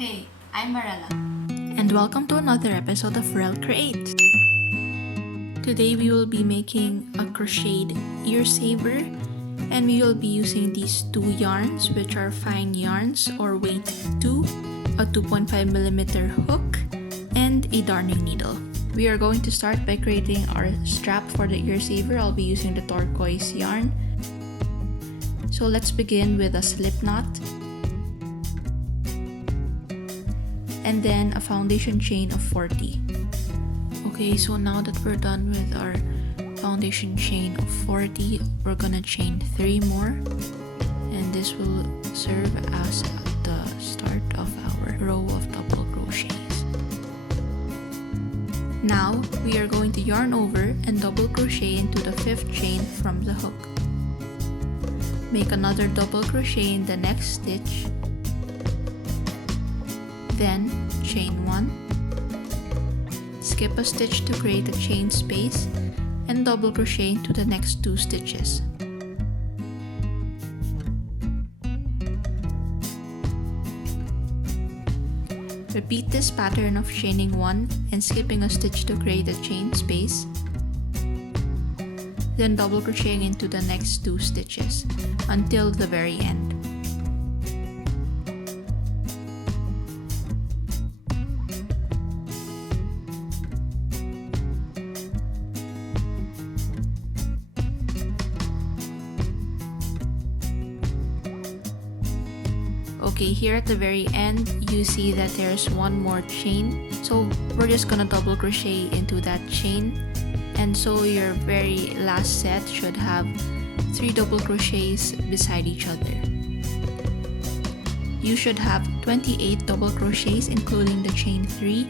Hey, I'm Marella. And welcome to another episode of Rel Create. Today we will be making a crocheted ear saver, and we will be using these two yarns, which are fine yarns or weight 2, a 2.5mm hook, and a darning needle. We are going to start by creating our strap for the ear saver. I'll be using the turquoise yarn. So let's begin with a slip knot, and then a foundation chain of 40. Okay, so now that we're done with our foundation chain of 40, we're gonna chain 3 more, and this will serve as the start of our row of double crochets. Now we are going to yarn over and double crochet into the 5th chain from the hook. Make another double crochet in the next stitch, then chain 1, skip a stitch to create a chain space, and double crochet into the next 2 stitches. Repeat this pattern of chaining 1 and skipping a stitch to create a chain space, then double crocheting into the next 2 stitches until the very end. Okay, here at the very end, you see that there's one more chain. So we're just gonna double crochet into that chain. And so your very last set should have 3 double crochets beside each other. You should have 28 double crochets including the chain 3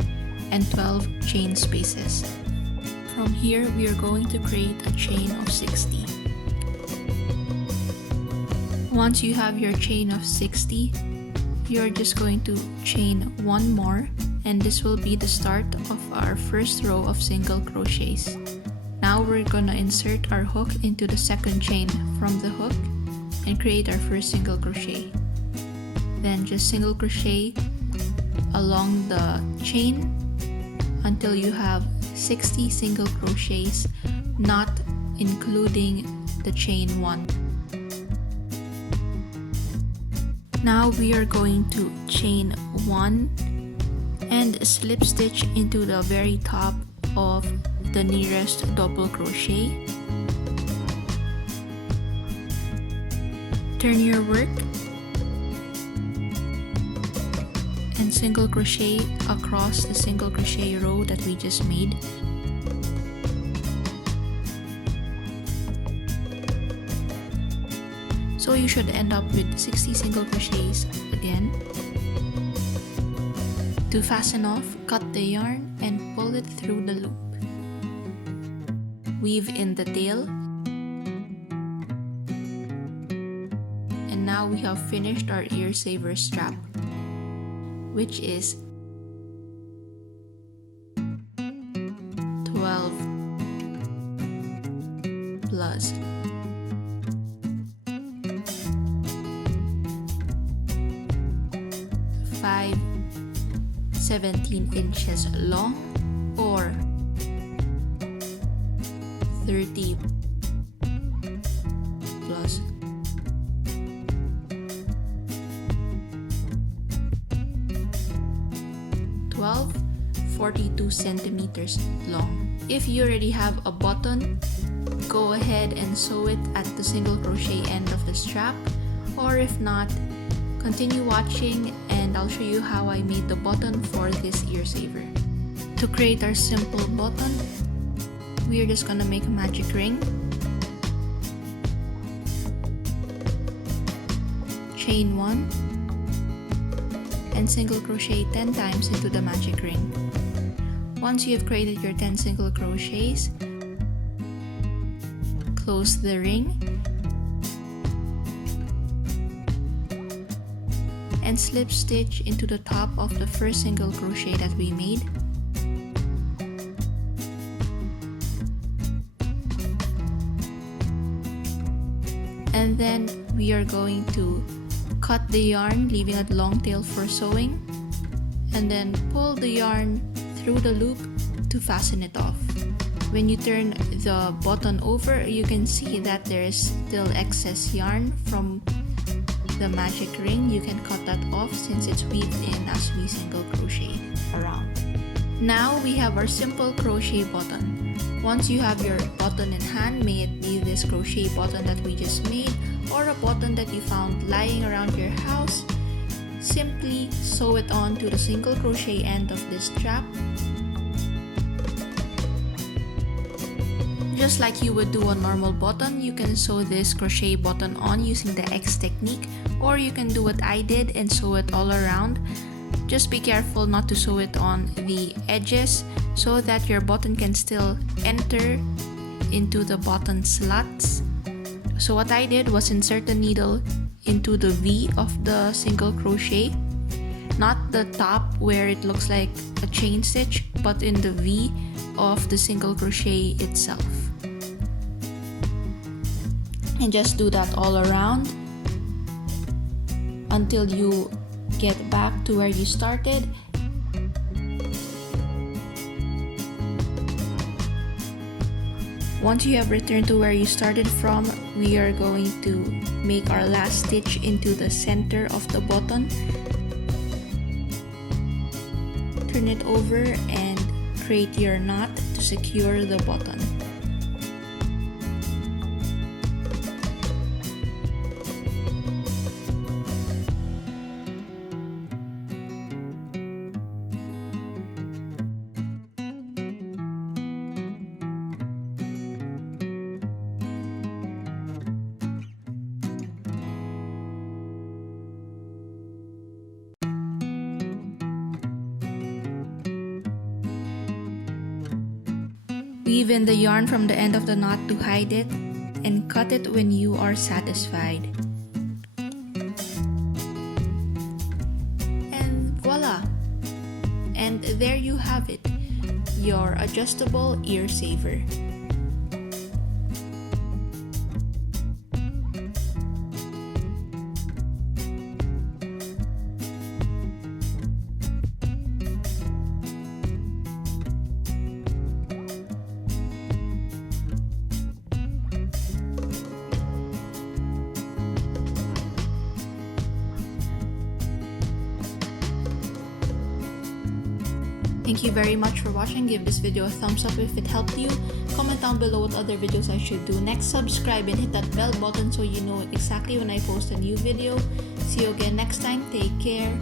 and 12 chain spaces. From here, we are going to create a chain of 60. Once you have your chain of 60, you're just going to chain 1 more, and this will be the start of our first row of single crochets. Now we're gonna insert our hook into the 2nd chain from the hook and create our first single crochet. Then just single crochet along the chain until you have 60 single crochets, not including the chain 1. Now we are going to chain 1 and slip stitch into the very top of the nearest double crochet. Turn your work and single crochet across the single crochet row that we just made. So you should end up with 60 single crochets again. To fasten off, cut the yarn and pull it through the loop. Weave in the tail. And now we have finished our ear saver strap, which is 12 plus 17 inches long, or 30 plus 12, 42 centimeters long. If you already have a button, go ahead and sew it at the single crochet end of the strap, or if not, continue watching and I'll show you how I made the button for this ear saver. To create our simple button, we are just gonna make a magic ring, chain 1, and single crochet 10 times into the magic ring. Once you have created your 10 single crochets, close the ring and slip stitch into the top of the first single crochet that we made. And then we are going to cut the yarn, leaving a long tail for sewing, and then pull the yarn through the loop to fasten it off. When you turn the button over, you can see that there is still excess yarn from the magic ring. You can cut that off since it's weaved in as we single crochet around. Now we have our simple crochet button. Once you have your button in hand, may it be this crochet button that we just made or a button that you found lying around your house, simply sew it on to the single crochet end of this strap. Just like you would do a normal button, you can sew this crochet button on using the X technique, or you can do what I did and sew it all around. Just be careful not to sew it on the edges so that your button can still enter into the button slots. So what I did was insert the needle into the V of the single crochet, not the top where it looks like a chain stitch, but in the V of the single crochet itself. And just do that all around until you get back to where you started. Once you have returned to where you started from, we are going to make our last stitch into the center of the button. Turn it over and create your knot to secure the button. Weave in the yarn from the end of the knot to hide it, and cut it when you are satisfied. And voila! And there you have it, your adjustable ear saver. Thank you very much for watching. Give this video a thumbs up if it helped you. Comment down below what other videos I should do next. Subscribe and hit that bell button so you know exactly when I post a new video. See you again next time. Take care.